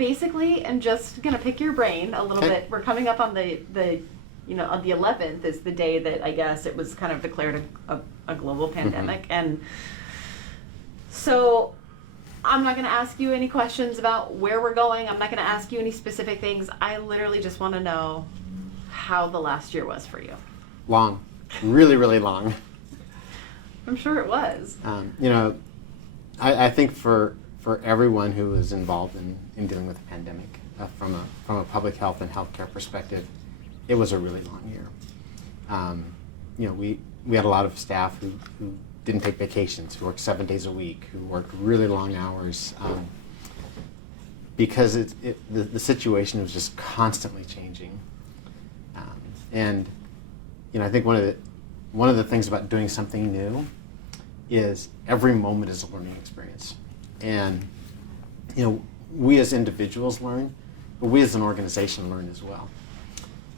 basically am just gonna pick your brain a little Okay. bit. We're coming up on on the 11th is the day that I guess it was kind of declared a global pandemic, and so I'm not going to ask you any questions about where we're going. I'm not going to ask you any specific things. I literally just want to know how the last year was for you. Long, really, really long. I'm sure it was. I think for everyone who was involved in dealing with the pandemic, from a public health and healthcare perspective, it was a really long year. We had a lot of staff who didn't take vacations, who worked 7 days a week, who worked really long hours, because the situation was just constantly changing. I think one of the things about doing something new is every moment is a learning experience. And we as individuals learn, but we as an organization learn as well.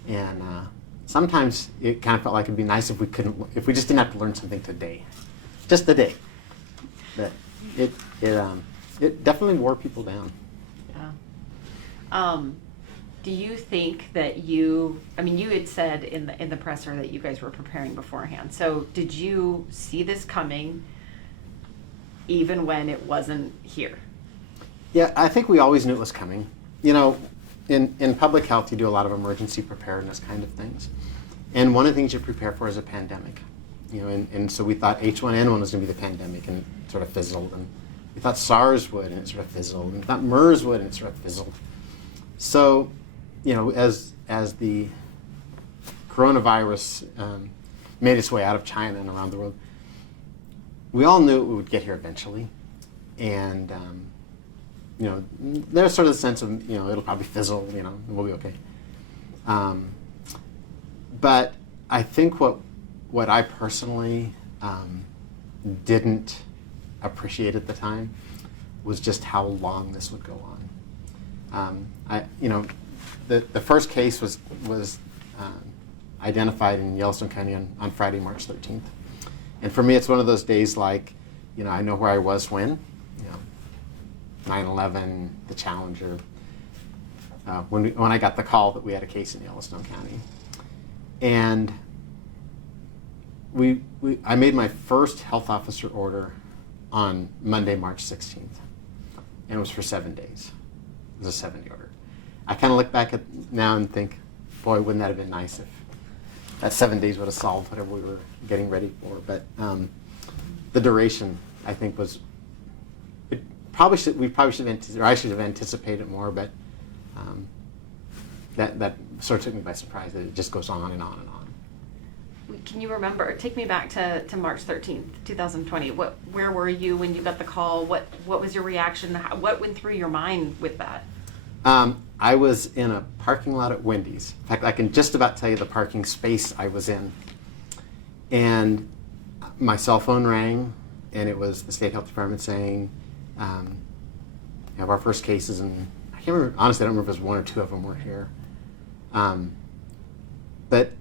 And sometimes it kind of felt like it'd be nice if we just didn't have to learn something today, just today. But it definitely wore people down. Yeah. Do you think that you had said in the presser that you guys were preparing beforehand. So did you see this coming even when it wasn't here? Yeah, I think we always knew it was coming. In public health, you do a lot of emergency preparedness kind of things. And one of the things you prepare for is a pandemic. And so we thought H1N1 was going to be the pandemic, and it sort of fizzled. And we thought SARS would, and it sort of fizzled. And we thought MERS would, and it sort of fizzled. So, as the coronavirus made its way out of China and around the world, we all knew it would get here eventually. And there's sort of the sense of, it'll probably fizzle, and we'll be okay. But I think what I personally didn't appreciate at the time was just how long this would go on. The first case was identified in Yellowstone County on Friday, March 13th. And for me, it's one of those days like, I know where I was when, 9/11, the Challenger, when I got the call that we had a case in Yellowstone County. And I made my first health officer order on Monday, March 16th. And it was for 7 days. It was a 7-day order. I kind of look back at now and think, boy, wouldn't that have been nice if that 7 days would have solved whatever we were getting ready for. But the duration, I think, was, I should have anticipated more, but that sort of took me by surprise that it just goes on and on and on. Can you remember, take me back to March 13th, 2020. Where were you when you got the call? What was your reaction? What went through your mind with that? I was in a parking lot at Wendy's. In fact, I can just about tell you the parking space I was in. And my cell phone rang, and it was the state health department saying, we have our first cases, and I can't remember, honestly, I don't remember if it was one or two of them were here. But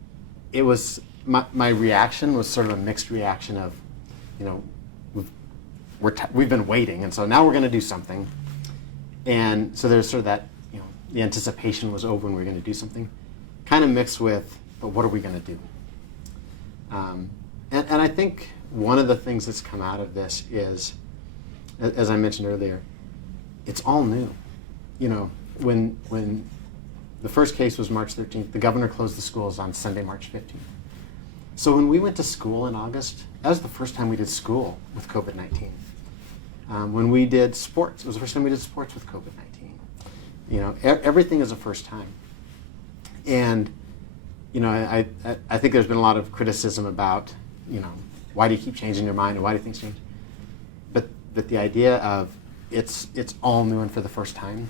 it was, my reaction was sort of a mixed reaction of, we've been waiting, and so now we're going to do something. And so there's sort of that, the anticipation was over and we were going to do something, kind of mixed with, but what are we going to do? And I think one of the things that's come out of this is, as I mentioned earlier, it's all new. When the first case was March 13th, the governor closed the schools on Sunday, March 15th. So when we went to school in August, that was the first time we did school with COVID-19. When we did sports, it was the first time we did sports with COVID-19. Everything is a first time. And, I think there's been a lot of criticism about, why do you keep changing your mind and why do things change? But the idea of it's all new and for the first time,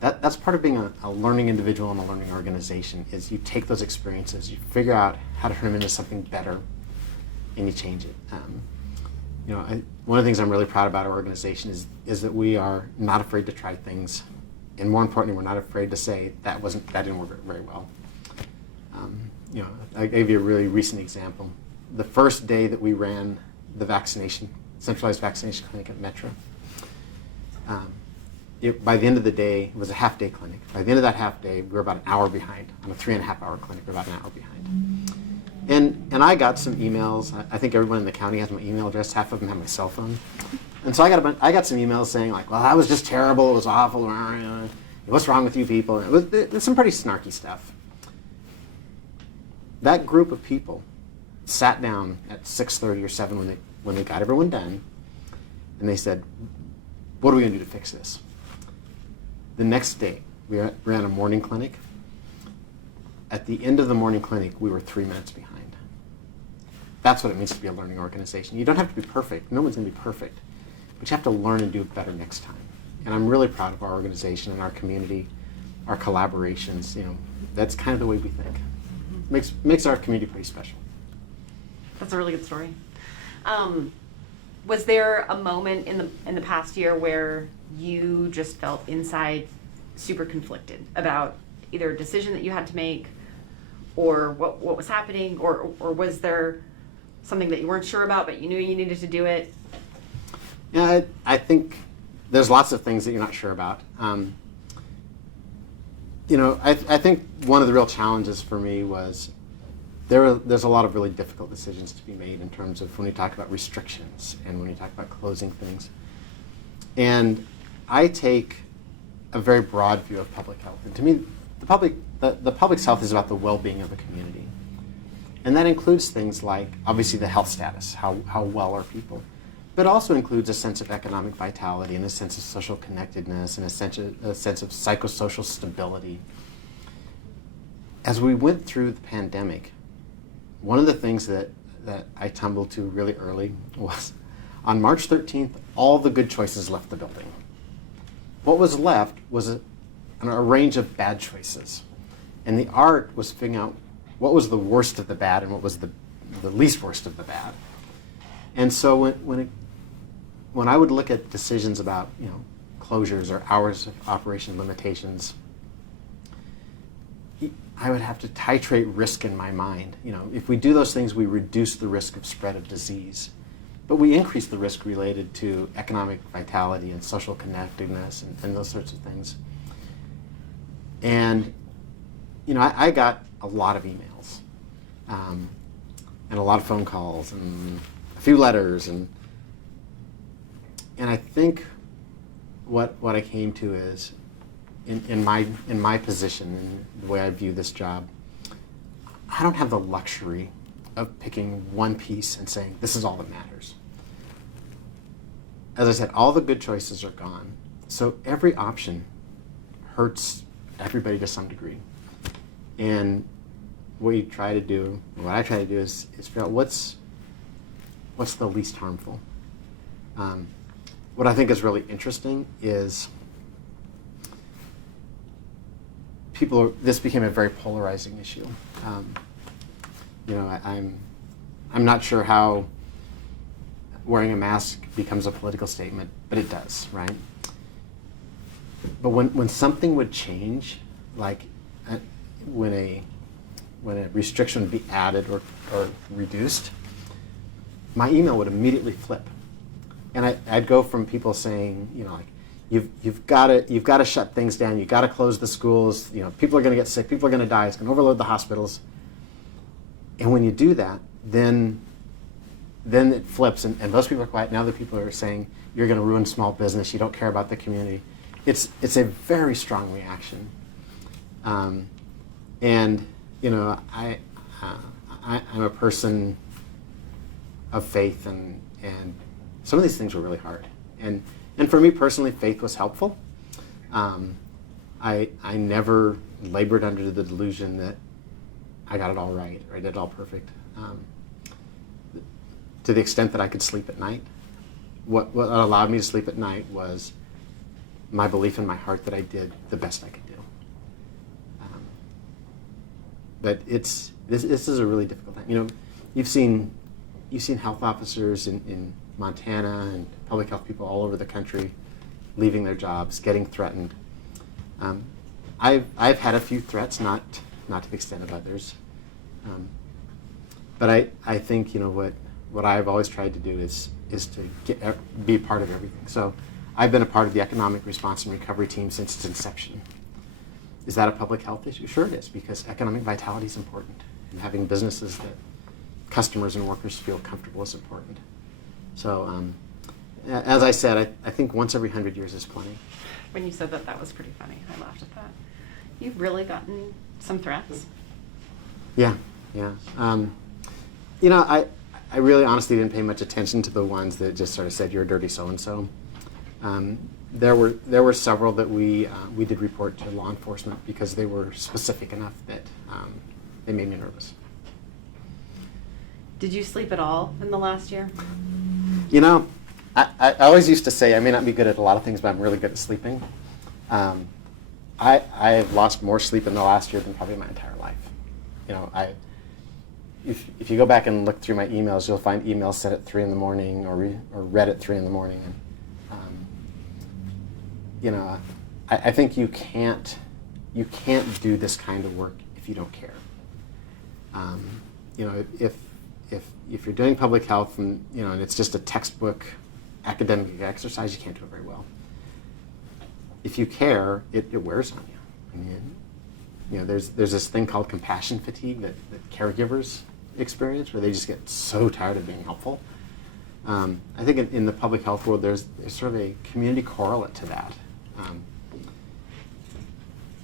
that's part of being a learning individual and a learning organization, is you take those experiences, you figure out how to turn them into something better, and you change it. One of the things I'm really proud about our organization is that we are not afraid to try things, and more importantly, we're not afraid to say that didn't work very well. I gave you a really recent example. The first day that we ran the centralized vaccination clinic at Metro, by the end of the day, it was a half-day clinic. By the end of that half day, we were about an hour behind. On a 3.5-hour clinic, we were about an hour behind. And I got some emails. I think everyone in the county has my email address. Half of them have my cell phone. And so I got some emails saying like, well, that was just terrible. It was awful. What's wrong with you people? It was some pretty snarky stuff. That group of people sat down at 6:30 or 7 when they got everyone done, and they said, what are we going to do to fix this? The next day, we ran a morning clinic. At the end of the morning clinic, we were 3 minutes behind. That's what it means to be a learning organization. You don't have to be perfect. No one's going to be perfect. But you have to learn and do it better next time. And I'm really proud of our organization and our community, our collaborations. That's kind of the way we think. Makes our community pretty special. That's a really good story. Was there a moment in the past year where you just felt inside super conflicted about either a decision that you had to make or what was happening, or was there something that you weren't sure about but you knew you needed to do it? Yeah, I think there's lots of things that you're not sure about. I think one of the real challenges for me was there's a lot of really difficult decisions to be made in terms of when you talk about restrictions and when you talk about closing things. And I take a very broad view of public health. And to me, the public's health is about the well-being of a community. And that includes things like, obviously, the health status, how well are people, but it also includes a sense of economic vitality and a sense of social connectedness and a sense of psychosocial stability. As we went through the pandemic, one of the things that I tumbled to really early was on March 13th, all the good choices left the building. What was left was a range of bad choices. And the art was figuring out what was the worst of the bad and what was the least worst of the bad. And so when I would look at decisions about closures or hours of operation limitations, I would have to titrate risk in my mind. If we do those things, we reduce the risk of spread of disease. But we increase the risk related to economic vitality and social connectedness and those sorts of things. And, I got a lot of emails and a lot of phone calls and a few letters. And I think what I came to is, in my position and the way I view this job, I don't have the luxury of picking one piece and saying, this is all that matters. As I said, all the good choices are gone. So every option hurts everybody to some degree. And what I try to do is figure out what's the least harmful. What I think is really interesting is this became a very polarizing issue. I'm not sure how wearing a mask becomes a political statement, but it does, right? But when something would change, like when a restriction would be added or reduced, my email would immediately flip, and I'd go from people saying, you've got to shut things down, you've got to close the schools, people are going to get sick, people are going to die, it's going to overload the hospitals. And when you do that, then it flips, and those people are quiet. Now the people are saying, you're going to ruin small business, you don't care about the community. It's a very strong reaction. I'm a person of faith, and some of these things were really hard. And for me personally, faith was helpful. I never labored under the delusion that I got it all right, or I did it all perfect. To the extent that I could sleep at night, what allowed me to sleep at night was my belief in my heart that I did the best I could do. But this is a really difficult time. You've seen health officers in Montana and public health people all over the country leaving their jobs, getting threatened. I've had a few threats, not to the extent of others. But I think what I've always tried to do is to be a part of everything. So I've been a part of the economic response and recovery team since its inception. Is that a public health issue? Sure it is, because economic vitality is important, and having businesses that customers and workers feel comfortable is important. So, as I said, I think once every 100 years is plenty. When you said that, that was pretty funny. I laughed at that. You've really gotten some threats? Yeah. You know, I really honestly didn't pay much attention to the ones that just sort of said you're a dirty so-and-so. There were several that we did report to law enforcement because they were specific enough that they made me nervous. Did you sleep at all in the last year? You know, I always used to say I may not be good at a lot of things, but I'm really good at sleeping. I've lost more sleep in the last year than probably my entire life. You know, if you go back and look through my emails, you'll find emails sent at 3 in the morning or read at 3 in the morning. And, you know, I think you can't do this kind of work if you don't care. You know, if you're doing public health and you know and it's just a textbook academic exercise, you can't do it very well. If you care, it wears on you. I mean, you know, there's this thing called compassion fatigue that caregivers experience, where they just get so tired of being helpful. I think in the public health world, there's sort of a community correlate to that.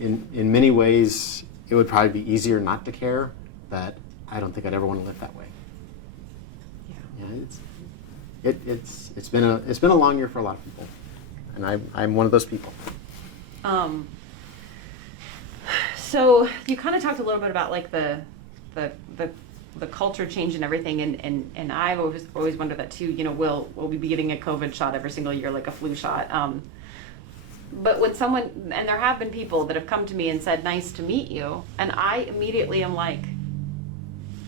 In many ways, it would probably be easier not to care, but I don't think I'd ever want to live that way. Yeah, it's been a long year for a lot of people, and I'm one of those people. So you kind of talked a little bit about like the culture change and everything, and I've always wondered that too. You know, will we be getting a COVID shot every single year, like a flu shot? But when someone, and there have been people that have come to me and said, "Nice to meet you," and I immediately am like,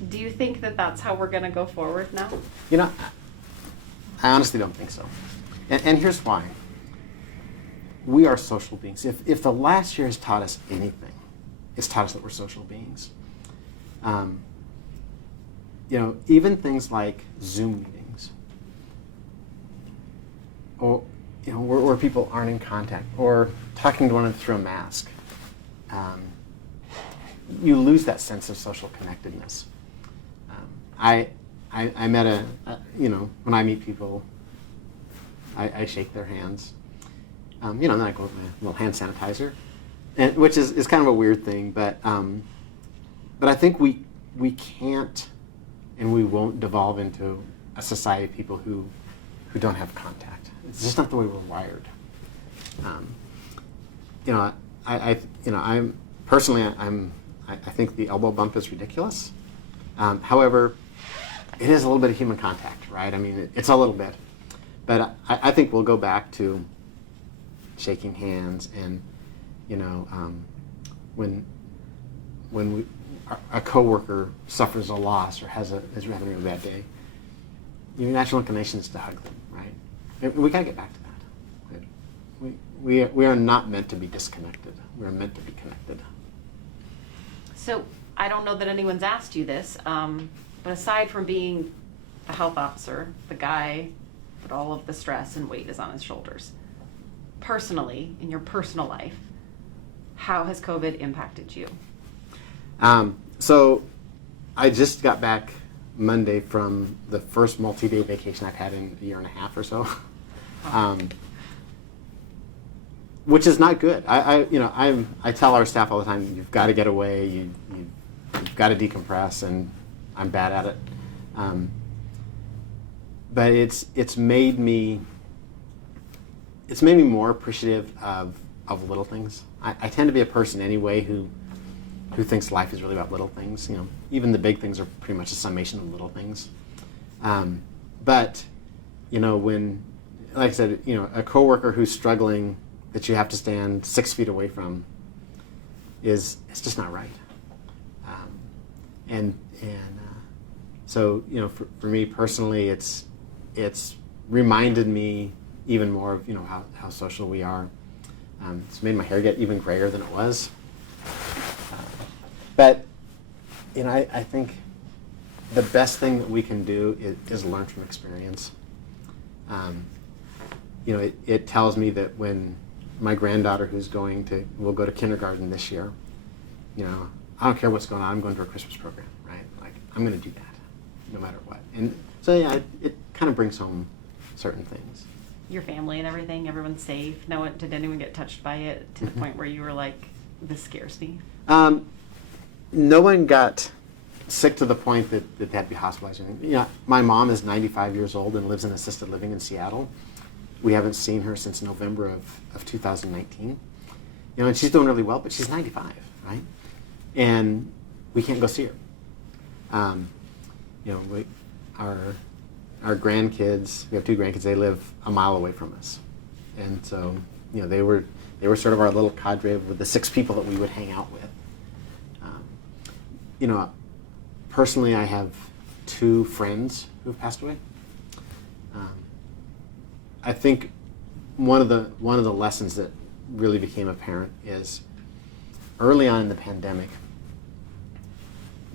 do you think that that's how we're going to go forward now? You know, I honestly don't think so. And here's why. We are social beings. If the last year has taught us anything, it's taught us that we're social beings. You know, even things like Zoom meetings, or you know, where people aren't in contact, or talking to one another through a mask, you lose that sense of social connectedness. I met you know, when I meet people, I shake their hands. You know, and then I go with my little hand sanitizer, which is kind of a weird thing, but I think we can't and we won't devolve into a society of people who don't have contact. It's just not the way we're wired. You know, I'm personally, I think the elbow bump is ridiculous. However, it is a little bit of human contact, right? I mean, it's a little bit, but I think we'll go back to shaking hands, and you know, when a coworker suffers a loss or is having a bad day, your natural inclination is to hug them, right? And we got to get back to that. We are not meant to be disconnected. We are meant to be connected. So I don't know that anyone's asked you this, but aside from being the health officer, the guy that all of the stress and weight is on his shoulders, personally, in your personal life, how has COVID impacted you? So I just got back Monday from the first multi-day vacation I've had in a year and a half or so, which is not good. I tell our staff all the time, you've got to get away, you've got to decompress, and I'm bad at it. But it's made me more appreciative of little things. I tend to be a person anyway who thinks life is really about little things. You know, even the big things are pretty much a summation of little things. But you know, when, like I said, you know, a coworker who's struggling that you have to stand 6 feet away from it's just not right. So you know, for me personally, it's reminded me even more of, you know, how social we are. It's made my hair get even grayer than it was. But you know, I think the best thing that we can do is learn from experience. it tells me that when my granddaughter will go to kindergarten this year, I don't care what's going on, I'm going to a Christmas program, right? Like, I'm going to do that no matter what. And so, yeah, it kind of brings home certain things. Your family and everything, everyone's safe? Did anyone get touched by it to the point where you were like, this scares me? No one got sick to the point that they had to be hospitalized. My mom is 95 years old and lives in assisted living in Seattle. We haven't seen her since November of 2019. And she's doing really well, but she's 95, right? And we can't go see her. Our grandkids, we have 2 grandkids, they live a mile away from us. And so, they were sort of our little cadre with the 6 people that we would hang out with. Personally, I have 2 friends who have passed away. I think one of the lessons that really became apparent is early on in the pandemic,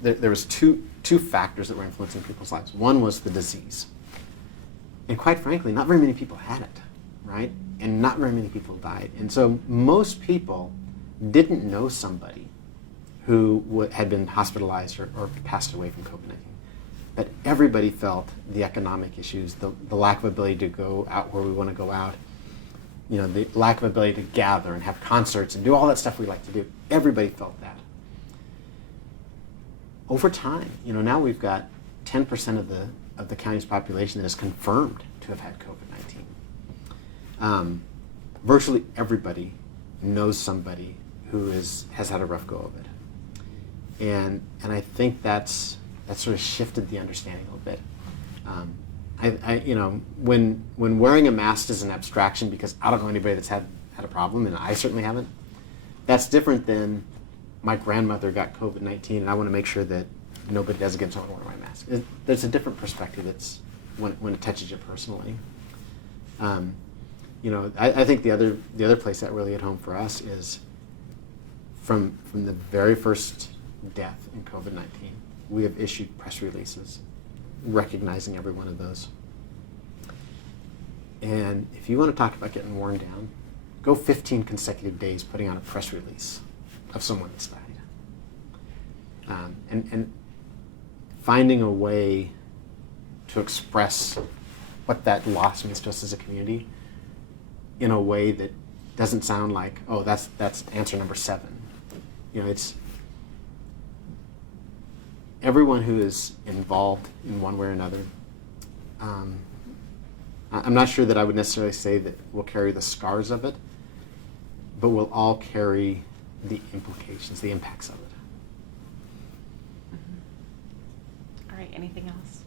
there was two factors that were influencing people's lives. One was the disease. And quite frankly, not very many people had it, right? And not very many people died. And so most people didn't know somebody who had been hospitalized or passed away from COVID-19. But everybody felt the economic issues, the lack of ability to go out where we want to go out, the lack of ability to gather and have concerts and do all that stuff we like to do. Everybody felt that. Over time, now we've got 10% of the county's population that is confirmed to have had COVID-19. Virtually everybody knows somebody who has had a rough go of it. And I think that sort of shifted the understanding a little bit. When wearing a mask is an abstraction because I don't know anybody that's had a problem, and I certainly haven't, that's different than my grandmother got COVID-19 and I want to make sure that nobody does again, so I don't wear my mask. There's a different perspective when it touches you personally. I think the other place that really hit home for us is from the very first death in COVID-19, we have issued press releases recognizing every one of those. And if you want to talk about getting worn down, go 15 consecutive days putting out a press release of someone that's died. And finding a way to express what that loss means to us as a community in a way that doesn't sound like, oh, that's answer number 7. It's everyone who is involved in one way or another. I'm not sure that I would necessarily say that we'll carry the scars of it, but we'll all carry the implications, the impacts of it. All right, anything else?